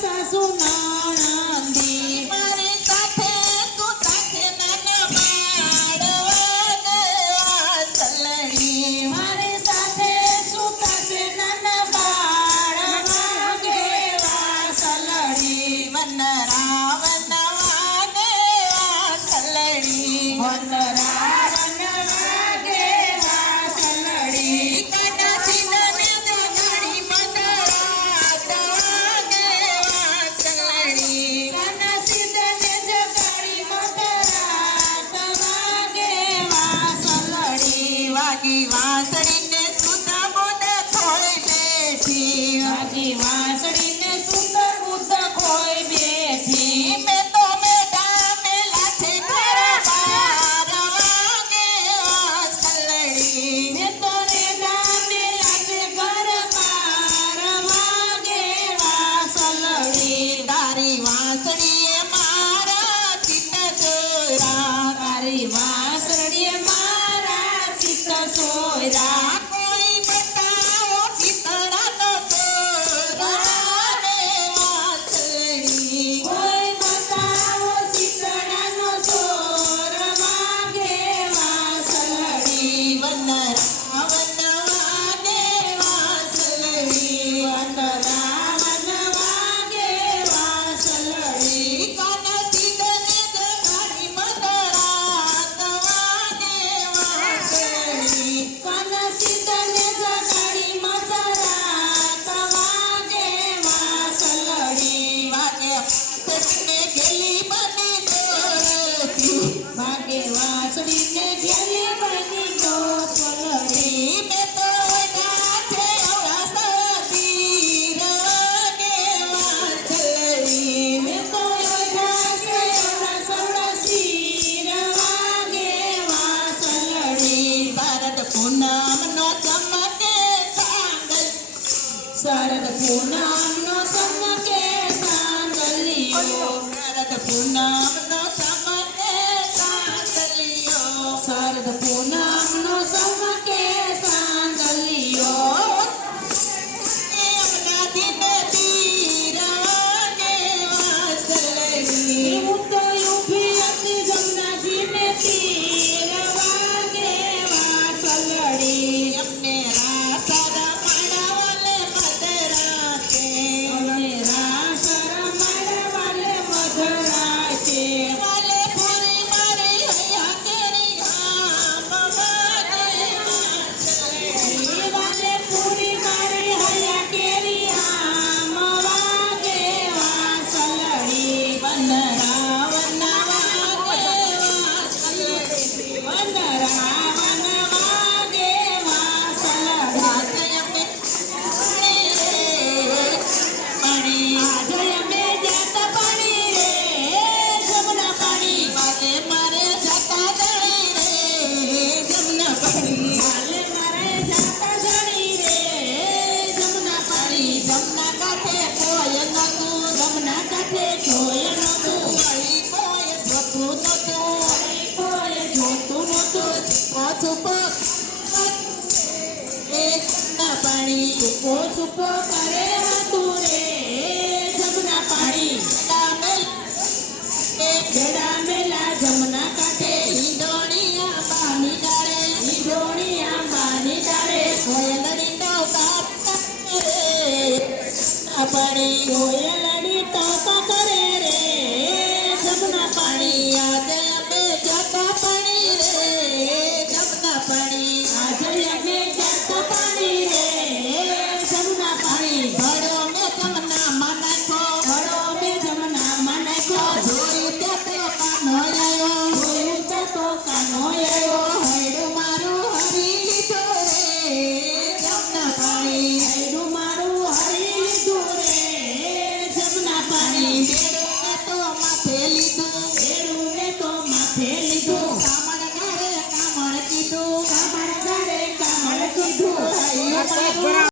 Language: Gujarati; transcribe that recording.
સાસુ નણંદી મારી સાથે તું સાથે નાના બાળ વાસલડી મારી સાથે સુતા છે નાના બાળ વાગે વાસલડી વનરા વનવાગે વાસલડી વનરા વનવાગે વાસલડી કાનાથી નને જગાડી મધરાત વાગે વાસલડી કાના સીધને જગાડી મધરાત વાગે વાસલડી વાગી વાસળીને સુતા બોધ ખોઈ બેઠી વાગી વાસળીને સુંદર બુદ્ધ ખોઈ બેઠી મેં તો મેઢા મેલા છે ઘર બાર વાગે વાસલડી મેં તો રેડા મેલા છે ઘર બાર વાગે વાસલડી તારી વાસળીએ મારા ચિત્ત ચોરા તારી વાસળીએ મારા ચિત્ત સોયરા કોઈ બતાવો ચિતડાનો ચોર વાગે વાસળડી કોઈ બતાવો ચિતડાનો ચોર વાગે વાસલડી વનરા વનવાગે વાસળડી વનરા વનવાગે વાસલડી કાનાથી ગને જગાડી મધરાત વાગે વાસળડી કાના સીધને જગાડી મધરાત વાગે વાસલડી વાગે વાસળીને ગેલી બની દોરતી વાગે વાસળીને ઘેલી બની ગોસલડી મેં તો ગાથે અવળા વાગે વાસળડી મેં તો ઓઢા છે એવડા સવડા શીર વાગે વાસલડી ભારત પૂનમનો ચમકે ચાંદલ શરદ પૂનમનો ચમકે ચાંદલિયો ભારત પૂનમનો ચમકે ચાંદલિયો શરદ પૂનમનો ચમકે ચાંદલિયો એમના દિને તીર વાગે વાસળડી હું તો ઊભી હતી જમનાજીને તીર વાગે વાસલડી એમને રાસર મળવાલે મધરાતે અને રાસ રમાડવાલે મધરાતે વાલે પૂરી મારી હૈયા કેરી આમ વાગે વાસળડી વાલે પૂરી મારી હૈયા કેરી આમ વાગે વાસલડી વનરા વનવાગે વાસળડી વનરા વનવાગે વાસલડી આજે અમે પાણી આજે અમે જાતા પાણી રે જમના પાણી વાગે મારે જતા દળી રે જમના પાણી હાલે મારે જાતા જણી રે જમના પાણી જમના કાંઠે કોઈ નતું જમના કાંઠે કોઈ નહોતું વળી કોઈ જોતું નતું કોઈ જોતું નહોતું છુપો એ જમના પાણી સુકો સુકો કરે હતું રે જમના પાણી ડામેલ એ જડા મેલા જમના કાંઠે ઈંડોળિયા પાણી ડાળે ઈડોણી આંબાની ડાળે કોયલડી નો કાપ રે જમના પાણી કોયલડી ટોકા કરે રે જમના પાણી આજે અમે જતા પાણી રે જમના પાણી આજે અમે જાતા પાણી રે જમના પાણી ભરો મેં જમના માં નાખો ઘડો મેં જમના માં નાખ્યો જોયું ત્યાં તો કાનો આવ્યો જોયું તો કાનો આવ્યો હૈડું મારું હરી લીધો રે જમના પાણી હૈડું મારું હરી લીધું રે જમના પાણી બેડું ને તો માથે લીધું બેડું ને તો માથે લીધું કામણ ગારે કામણ કીધું કામણ ગારે કામણ કીધું હૈયું મારું